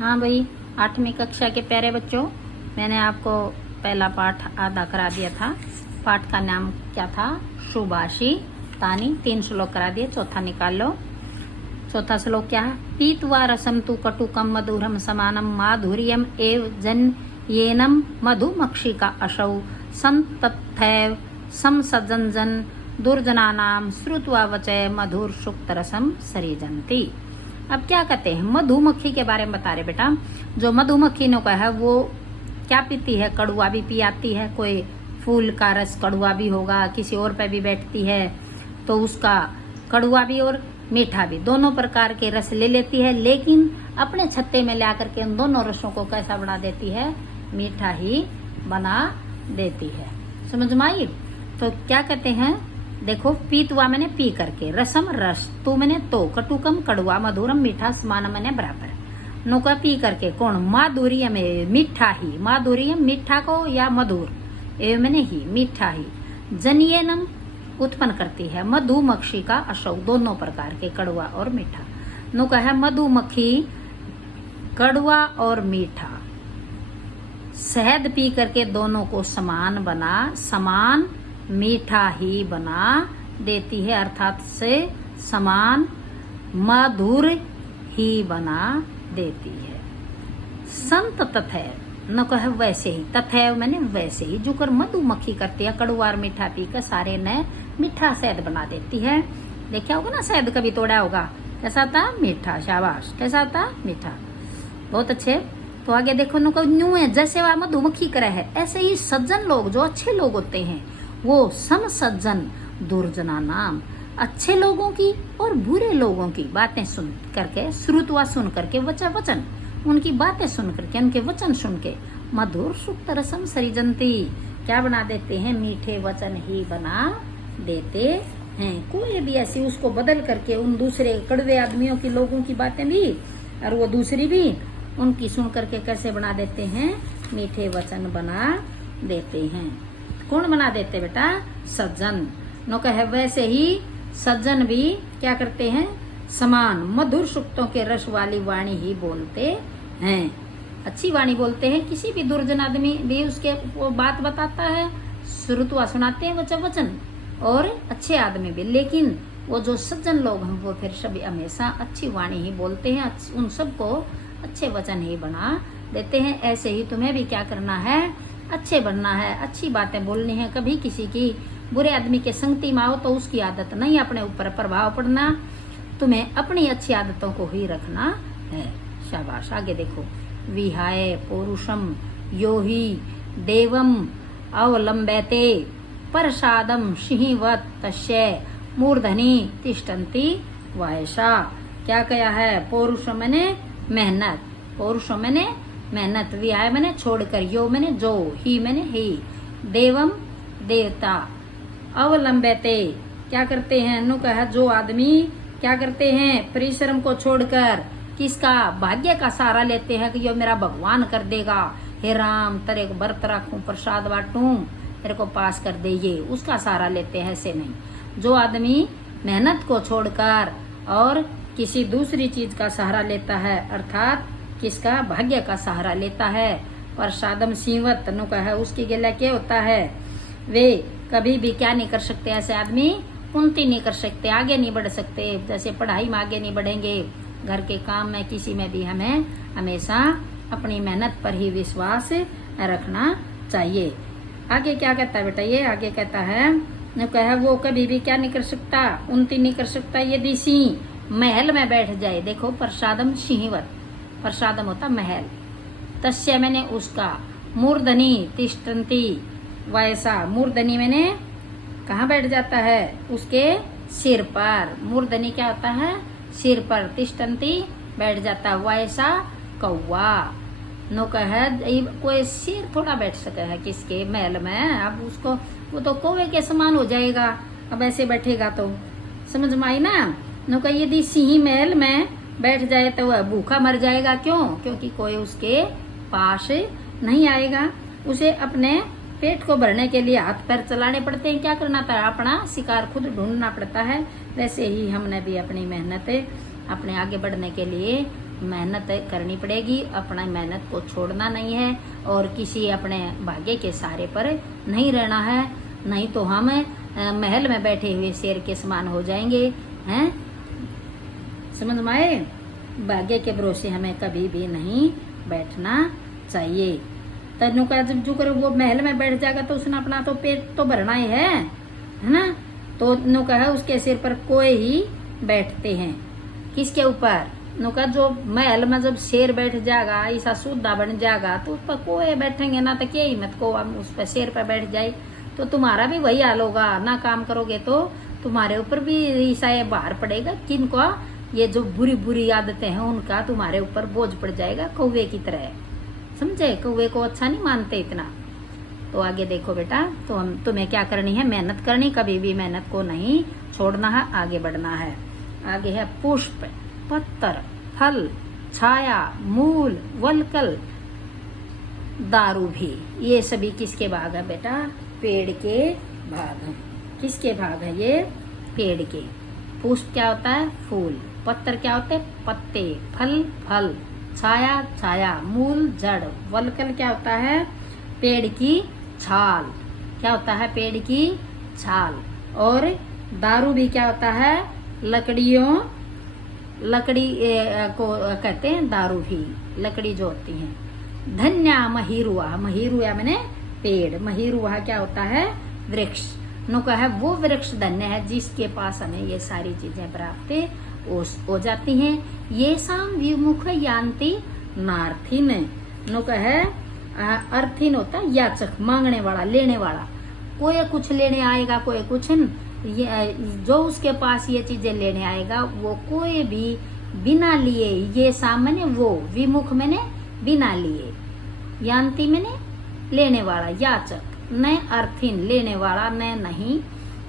हाँ भाई, 8वीं कक्षा के प्यारे बच्चों, मैंने आपको पहला पाठ आधा करा दिया था। पाठ का नाम क्या था? सुभाषी तानी। 3 श्लोक करा दिए, चौथा निकाल लो। चौथा श्लोक क्या है? पीत्वा रसम तु कटुकम मधुरम समानम माधुर्यम एव जनयेनम मधुमक्षिका अशौ संतथैव समसजंजन दुर्जनानाम श्रुत्वा वचय मधुर सुक्त रसम सरिजंती। अब क्या कहते हैं? मधुमक्खी के बारे में बता रहे बेटा। जो मधुमक्खी ने कहा है वो क्या पीती है? कड़वा भी पी आती है। कोई फूल का रस कड़वा भी होगा, किसी और पे भी बैठती है तो उसका कड़वा भी और मीठा भी दोनों प्रकार के रस ले लेती है, लेकिन अपने छत्ते में ला करके उन दोनों रसों को कैसा बना देती है? मीठा ही बना देती है। समझ में आई? तो क्या कहते हैं? देखो, पीतवा मैंने पी करके, रसम रस, तू मैंने तो, कटुकम कड़वा, मधुरम मीठा, समान मैंने बराबर। नौका पी करके कौन? माधुर्य में मीठा ही, माधुर्य मीठा को या मधुर, ए मैंने ही मीठा ही। जनयेनम उत्पन्न करती है, मधुमक्षी का अशौ, दोनों प्रकार के कड़वा और मीठा। नौका है मधुमक्खी कड़वा और मीठा शहद पी करके दोनों को समान बना, समान मीठा ही बना देती है, अर्थात से समान मधुर ही बना देती है। संत तथैव न कहे वैसे ही, तथैव मैंने वैसे ही, जो कर मधुमक्खी करती है कड़वा और मीठा पीकर सारे ने मीठा शहद बना देती है। देखा होगा ना, शहद कभी तोड़ा होगा, कैसा था? मीठा। शाबाश, कैसा था? मीठा। बहुत अच्छे। तो आगे देखो, न्यू है जैसे वह मधुमक्खी करे है, ऐसे ही सज्जन लोग जो अच्छे लोग होते हैं वो सम सज्जन दुर्जना नाम, अच्छे लोगों की और बुरे लोगों की बातें सुन करके, श्रुतवा सुन करके, वचन उनकी बातें सुन करके, उनके वचन सुन के मधुर सुक्त रसम सरिजंती, क्या बना देते हैं? मीठे वचन ही बना देते हैं। कोई भी ऐसी उसको बदल करके उन दूसरे कड़वे आदमियों की, लोगों की बातें भी और वो दूसरी भी उनकी सुन करके कैसे बना देते हैं? मीठे वचन बना देते हैं। कौन बना देते बेटा? सज्जन। नो कहे वैसे ही सज्जन भी क्या करते हैं? समान मधुर सुक्तों के रस वाली वाणी ही बोलते हैं, अच्छी वाणी बोलते हैं। किसी भी दुर्जन आदमी भी उसके वो बात बताता है, श्रुतवा सुनाते हैं वचन, और अच्छे आदमी भी, लेकिन वो जो सज्जन लोग हैं वो फिर सभी हमेशा अच्छी वाणी ही बोलते हैं, उन सबको अच्छे वचन ही बना देते हैं। ऐसे ही तुम्हें भी क्या करना है? अच्छे बनना है, अच्छी बातें बोलनी है। कभी किसी की बुरे आदमी के संगति में आओ तो उसकी आदत नहीं अपने ऊपर प्रभाव पड़ना, तुम्हें अपनी अच्छी आदतों को ही रखना है। शाबाश। आगे देखो, विहाय पौरुषम यो ही देवम अवलंबते प्रसादम सिंहवत तस्य मूर्धनि तिष्ठन्ति वायसा। क्या कहा है? पौरुषम मैंने मेहनत, पौरुषम मैंने मेहनत, विहाय मैंने छोड़कर, यो मैंने जो, ही मैंने ही, देवम देवता, अवलंबते क्या करते हैं? नु कहा जो आदमी क्या करते हैं? परिश्रम को छोड़कर किसका? भाग्य का सहारा लेते हैं कि यो मेरा भगवान कर देगा, हे राम तेरे को व्रत रखूं, प्रसाद बांटूं, तेरे को पास कर दे, ये उसका सहारा लेते हैं। ऐसे नहीं। जो आदमी मेहनत को छोड़कर और किसी दूसरी चीज का सहारा लेता है, अर्थात किसका? भाग्य का सहारा लेता है। प्रसादम सिंहवत नु है, उसकी गिला क्या होता है? वे कभी भी क्या नहीं कर सकते? ऐसे आदमी उन्नति नहीं कर सकते, आगे नहीं बढ़ सकते। जैसे पढ़ाई में आगे नहीं बढ़ेंगे, घर के काम में, किसी में भी हमें हमेशा अपनी मेहनत पर ही विश्वास रखना चाहिए। आगे क्या कहता है बेटा? ये आगे कहता है नु है वो कभी भी क्या नहीं कर सकता? उन्नति नहीं कर सकता यदि सिंह महल में बैठ जाए। देखो, प्रसादम सिंहवत, प्रसादम होता महल, तस्य मैंने उसका, मूर्धनि तिष्ठन्ति वैसा, मूर्धनि मैंने कहाँ बैठ जाता है? उसके सिर पर। मूर्धनि क्या होता है? सिर पर। तिष्ठन्ति बैठ जाता, वैसा कौवा। नो कहे कोई सिर थोड़ा बैठ सके है किसके? महल में। अब उसको वो तो कौवे के समान हो जाएगा, अब ऐसे बैठेगा तो। समझ में आई ना? नो कहे यदि सिंह महल में बैठ जाए तो वह भूखा मर जाएगा। क्यों? क्योंकि कोई उसके पास नहीं आएगा। उसे अपने पेट को भरने के लिए हाथ पैर चलाने पड़ते हैं। क्या करना था? अपना शिकार खुद ढूंढना पड़ता है। वैसे ही हमने भी अपनी मेहनत अपने आगे बढ़ने के लिए मेहनत करनी पड़ेगी, अपना मेहनत को छोड़ना नहीं है और किसी अपने भाग्य के सहारे पर नहीं रहना है, नहीं तो हम महल में बैठे हुए शेर के समान हो जाएंगे हैं। समझ में आए? भाग्य के भरोसे हमें कभी भी नहीं बैठना चाहिए। तनु का जब जो करे वो महल में बैठ जाएगा तो उसने अपना तो पेट तो भरना ही है ना। तो नु कहा उसके सिर पर कोई ही बैठते हैं। किसके ऊपर? नु कहा जो महल में जब शेर बैठ जाएगा, ऐसा सूदा बन जाएगा तो उस पर कोई बैठेंगे ना, तो क्या हिम्मत को उस पर शेर पर बैठ जाए। तो तुम्हारा भी वही हाल होगा ना, काम करोगे तो तुम्हारे ऊपर भी ऐसा भार पड़ेगा। किनको? ये जो बुरी बुरी आदतें हैं उनका तुम्हारे ऊपर बोझ पड़ जाएगा, कौवे की तरह। समझे? कौवे को अच्छा नहीं मानते इतना। तो आगे देखो बेटा, तो हम तुम्हें क्या करनी है? मेहनत करनी, कभी भी मेहनत को नहीं छोड़ना है, आगे बढ़ना है। आगे है पुष्प, पत्तर, फल, छाया, मूल, वलकल, दारू भी। ये सभी किसके भाग है बेटा? पेड़ के भाग हैं। किसके भाग है ये? पेड़ के। पुष्प क्या होता है? फूल। पत्तर क्या होते हैं? पत्ते। फल, फल। छाया, छाया। मूल, जड़। वलकल क्या होता है? पेड़ की छाल। क्या होता है? पेड़ की छाल। और दारू भी क्या होता है? लकड़ी को कहते हैं दारू भी, लकड़ी जो होती है। धन्या महिरुआ, महिरुआ मैंने पेड़, महिरुआ क्या होता है? वृक्ष। नो कहा वो वृक्ष धन्य है जिसके पास हमें ये सारी चीजें प्राप्त हो जाती हैं। ये साम विमुख यान्ति नार्थिन। नो कहे अर्थिन होता है याचक, मांगने वाला, लेने वाला। कोई कुछ लेने आएगा, कोई कुछ ये जो उसके पास ये चीजें लेने आएगा वो कोई भी बिना लिए, ये साम मैंने वो, विमुख मैंने बिना लिए, यान्ति मैंने लेने वाला, याचक, न अर्थिन लेने वाला, न नहीं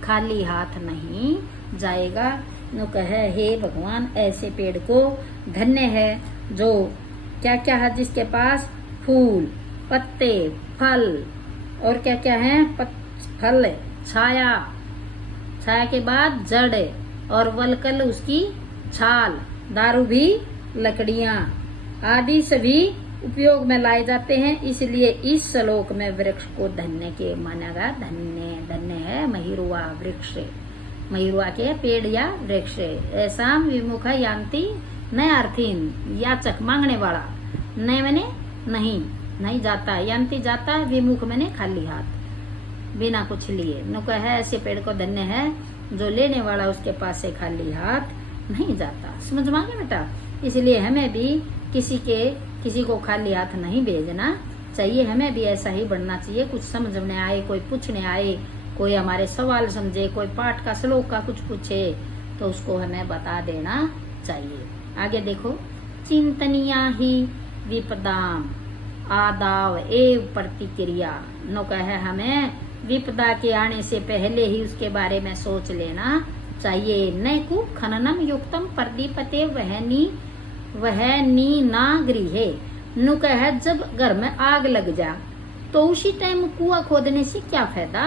खाली हाथ नहीं जाएगा। नो कहे हे भगवान ऐसे पेड़ को धन्य है जो क्या क्या है जिसके पास फूल, पत्ते, फल और क्या क्या है? फल, छाया, छाया के बाद जड़ और वलकल उसकी छाल, दारू भी लकड़ियां आदि सभी उपयोग में लाए जाते हैं। इसलिए इस श्लोक में वृक्ष को धन्य के माना गया। धन्य धन्य है महिरुआ वृक्ष, महिरुआ के पेड़ या वृक्ष। ऐसा विमुख यान्ति न अर्थिन, याचक मांगने वाला, न मैंने नहीं जाता, यान्ति जाता, विमुख मैंने खाली हाथ बिना कुछ लिए। नो कहे ऐसे पेड़ को धन्य है जो लेने वाला उसके पास से खाली हाथ नहीं जाता। समझ में आ गया बेटा? इसलिए हमें भी किसी को खाली हाथ नहीं भेजना चाहिए। हमें भी ऐसा ही बढ़ना चाहिए। कुछ समझने आए, कोई पूछने आए, कोई हमारे सवाल समझे, कोई पाठ का श्लोक का कुछ पूछे तो उसको हमें बता देना चाहिए। आगे देखो, चिंतनिया ही विपदाम आदाव एव प्रतिक्रिया। नो कहे हमें विपदा के आने से पहले ही उसके बारे में सोच लेना चाहिए। न कु खननम युक्तम प्रदीपते वहनी ना गृहे। नु कहे जब घर में आग लग जा तो उसी टाइम कुआं खोदने से क्या फायदा?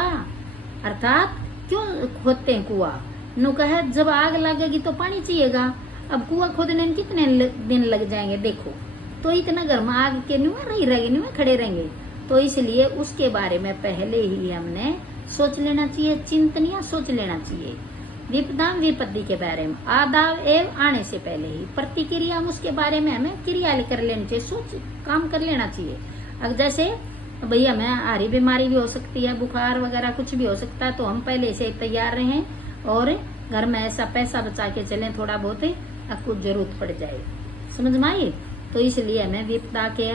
अर्थात क्यों खोदते हैं कुआं? नु कहे जब आग लगेगी तो पानी चाहिएगा। अब कुआं खोदने में कितने दिन लग जाएंगे देखो, तो इतना घर में आग के नहीं खड़े रहेंगे। तो इसलिए उसके बारे में पहले ही हमने सोच लेना चाहिए, चिंतनिया सोच लेना चाहिए। विपदा विपत्ति के बारे में, आदाव एवं आने से पहले ही, प्रतिक्रिया उसके बारे में हमें क्रिया कर लेनी चाहिए, सोच काम कर लेना चाहिए। अब जैसे भैया हमें हारी बीमारी भी हो सकती है, बुखार वगैरह कुछ भी हो सकता है, तो हम पहले से तैयार रहें और घर में ऐसा पैसा बचा के चलें थोड़ा बहुत, अब कुछ जरूरत पड़ जाए। समझ में आई? तो इसलिए हमें विपदा के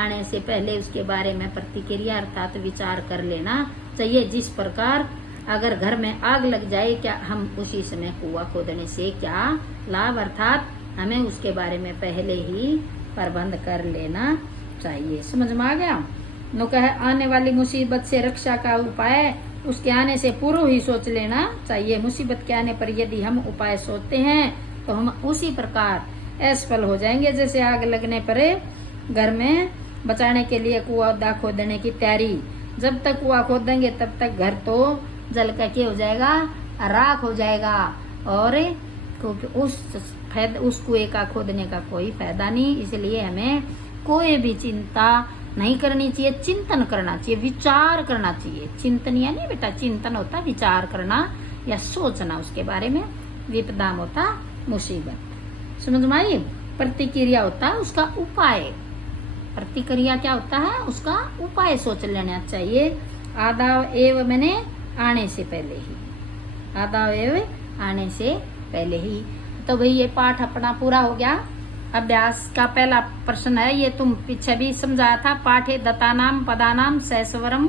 आने से पहले उसके बारे में प्रतिक्रिया अर्थात विचार कर लेना चाहिए। जिस प्रकार अगर घर में आग लग जाए, क्या हम उसी समय कुआं खोदने से क्या लाभ? अर्थात हमें उसके बारे में पहले ही प्रबंध कर लेना चाहिए। समझ में आ गया? नो कहे आने वाली मुसीबत से रक्षा का उपाय उसके आने से पूर्व ही सोच लेना चाहिए। मुसीबत के आने पर यदि हम उपाय सोचते हैं तो हम उसी प्रकार असफल हो जाएंगे। जैसे आग लगने पर घर में बचाने के लिए कुआं खोदने की तैयारी, जब तक कुआं खोदेंगे तब तक घर तो जल करके हो जाएगा, राख हो जाएगा और उस फायदा, उस कुएं का खोदने का कोई फायदा नहीं। इसलिए हमें कोई भी चिंता नहीं करनी चाहिए, चिंतन करना चाहिए, विचार करना चाहिए। चिंतन या नहीं बेटा, चिंतन होता विचार करना या सोचना उसके बारे में। विपदाम होता मुसीबत। समझ में आई? प्रतिक्रिया होता है उसका उपाय। प्रतिक्रिया क्या होता है? उसका उपाय सोच लेना चाहिए। आदाव एव मैंने आने से पहले ही, आदाव एव आने से पहले ही। तो भाई ये पाठ अपना पूरा हो गया। अभ्यास का पहला प्रश्न है, ये तुम पीछे भी समझाया था। पाठे दत्तानाम पदानाम सहस्वरम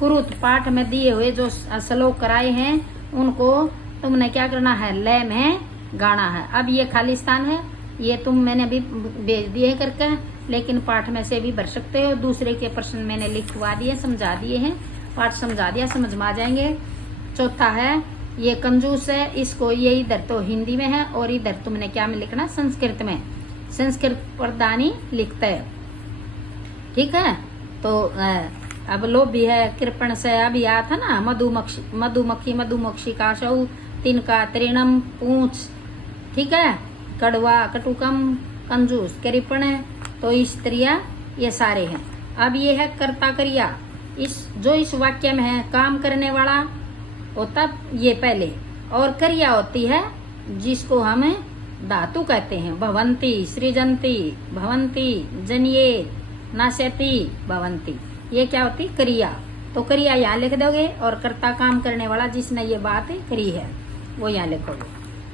कुरुत। पाठ में दिए हुए जो श्लोक कराए हैं उनको तुमने क्या करना है? लय में गाना है। अब ये खाली स्थान है, ये तुम मैंने भी भेज दिए करके, लेकिन पाठ में से भी भर सकते हो। दूसरे के प्रश्न मैंने लिखवा दिए, समझा दिए हैं, पाठ समझा दिया, समझ में आ जाएंगे। चौथा है ये कंजूस है, इसको ये इधर तो हिंदी में है और इधर तुमने क्या में लिखना? संस्कृत में। संस्कृत प्रदानी लिखते है, ठीक है। तो अब लोभी है, कृपण से अभी आया था ना, मधुमक्खी मधुमक्खी का शौ, तिनका त्रिणम पूंछ, ठीक है। कड़वा कटुकम, कंजूस, कृपण, तो स्त्रियां, ये सारे हैं। अब ये है कर्ता क्रिया, इस वाक्य में है काम करने वाला होता ये पहले, और क्रिया होती है जिसको हम धातु कहते हैं। भवंती, सृजंती, भवंती, जनिये, नास्यति, भवंती, ये क्या होती? क्रिया। तो क्रिया यहाँ लिख दोगे और कर्ता काम करने वाला जिसने ये बात करी है वो यहाँ लिखोगे,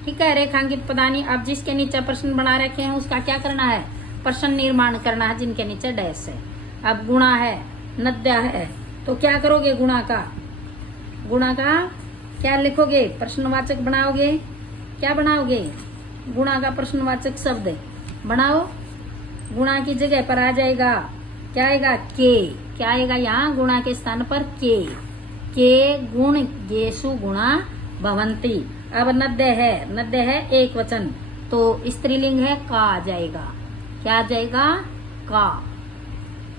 ठीक है। रेखांकित पदानी, अब जिसके नीचे प्रश्न बना रखे हैं उसका क्या करना है? प्रश्न निर्माण करना है, जिनके नीचे डैश है। अब गुणा है, नद्या है, तो क्या करोगे? गुणा का क्या लिखोगे? प्रश्नवाचक बनाओगे। क्या बनाओगे? गुणा का प्रश्नवाचक शब्द बनाओ। गुणा की जगह पर आ जाएगा, क्या आएगा? के। क्या आएगा यहाँ? गुणा के स्थान पर के गुण गेसु गुणा भवंती। अब नद्य है एक वचन, तो स्त्रीलिंग है, का आ जाएगा। क्या आ जाएगा? का।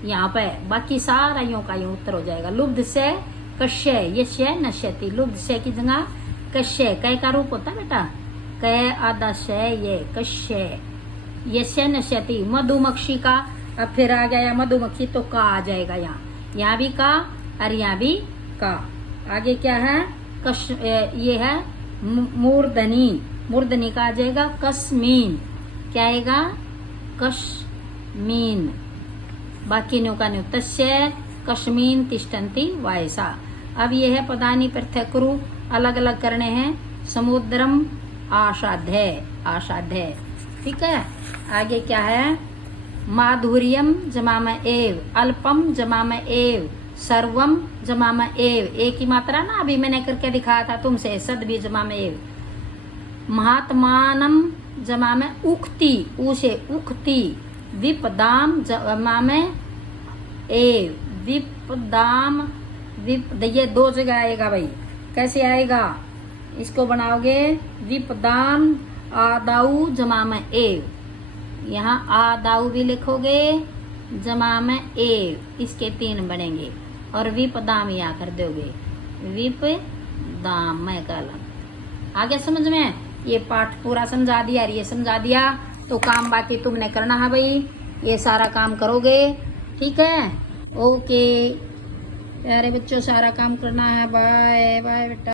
यहाँ पे बाकी सारा यूं का यूं उत्तर हो जाएगा। लुब्ध से कश्य, यश्य नश्यति। लुब्ध से की जगह कश्य, कै का रूप होता है बेटा, कै आधा शय, ये कश्य। यश्य नश्यति, मधुमक्खी का, अब फिर आ गया मधुमक्खी, तो का आ जाएगा यहाँ भी का और यहाँ भी का। आगे क्या है? कश, ये है मूर्धनी का आ जाएगा कस्मीन। क्या आएगा? कश्मीन। बाकी न्यू का न्यू, तस्य कश्मीन तिष्ठन्ति वायसा। अब ये है पदानी प्रत्यय कुरु, अलग अलग करने हैं। समुद्रम आसाध्य, ठीक है। आगे क्या है? माधुर्यम जमा में एव, अल्पम जमा में एव, सर्वम जमा में एव। एक ही मात्रा ना, अभी मैंने करके दिखाया था तुमसे, सद भी जमा में एव। महात्मानम जमा में उक्ति, उसे उक्ति। विपदाम जमा में एव, विपदाम, ये दो जगह आएगा भाई। कैसे आएगा? इसको बनाओगे विपदाम आदाऊ जमा में एव, यहाँ आदाऊ भी लिखोगे, जमा में एव, इसके 3 बनेंगे, और विपदाम यहाँ कर दोगे, विपदाम में कलम। आगे समझ में? ये पाठ पूरा समझा दिया, ये समझा दिया, तो काम बाकी तुमने करना है भाई, ये सारा काम करोगे, ठीक है। ओके प्यारे बच्चों, सारा काम करना है। बाय बाय बेटा।